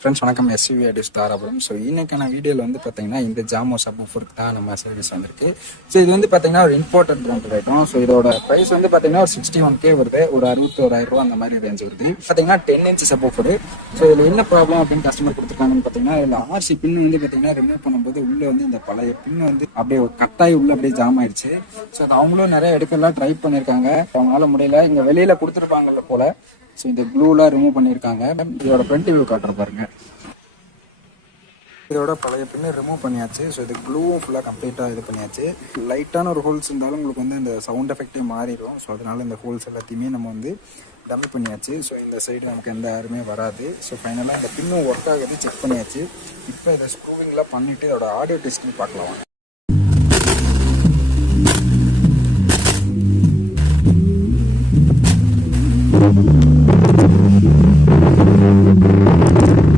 Friends வணக்கம். SUV audios Dharapuram. So இன்னைக்கான வீடியோவில் வந்து பார்த்தீங்கன்னா இந்த ஜாமோ சப்வூஃபருக்கு தான் நம்ம சர்வீஸ் வந்திருக்கு. ஸோ இது வந்து பார்த்தீங்கன்னா ஒரு இம்போர்ட்டட் பிராண்ட் ஐட்டம். ஸோ இதோட ப்ரைஸ் வந்து பார்த்தீங்கன்னா ஒரு 61K வருது, ஒரு 61,000 ரூபா அந்த மாதிரி ரேஞ்ச் வருது. பார்த்தீங்கன்னா 10 inch சப்வூஃபர். ஸோ இதில் என்ன ப்ராப்ளம் அப்படின்னு கஸ்டமர் கொடுத்துருக்காங்கன்னு பார்த்தீங்கன்னா இதில் ஆர்சி பின் வந்து பார்த்தீங்கன்னா ரிமூவ் பண்ணும்போது உள்ளே வந்து இந்த பழைய பின் வந்து அப்படியே கட்டாயி உள்ள அப்படியே ஜாம் ஆயிடுச்சு. ஸோ அது அவங்களும் நிறைய எடுக்கலாம் ட்ரை பண்ணியிருக்காங்க, அவங்களால முடியல. இங்கே வெளியில கொடுத்துருப்பாங்கல்ல போல. ஸோ இந்த க்ளூலாம் ரிமூவ் பண்ணியிருக்காங்க. இதோட ஃப்ரண்ட் வியூ காட்டுற பாருங்க. இதோட பழைய பின்னை ரிமூவ் பண்ணியாச்சு. ஸோ இது க்ளூவும் ஃபுல்லாக கம்ப்ளீட்டாக இது பண்ணியாச்சு. லைட்டான ஒரு ஹோல்ஸ் இருந்தாலும் உங்களுக்கு வந்து இந்த சவுண்ட் எஃபெக்டே மாறிடும். ஸோ அதனால இந்த ஹோல்ஸ் எல்லாத்தையுமே நம்ம வந்து டம்மி பண்ணியாச்சு. ஸோ இந்த சைடு நமக்கு எந்த யாருமே வராது. ஸோ ஃபைனலாக இந்த பின்னும் ஒர்க் ஆகுது செக் பண்ணியாச்சு. இப்போ இதை ஸ்க்ரூவிங்லாம் பண்ணிவிட்டு இதோட ஆடியோ டெஸ்டிங் பார்க்கலாம்.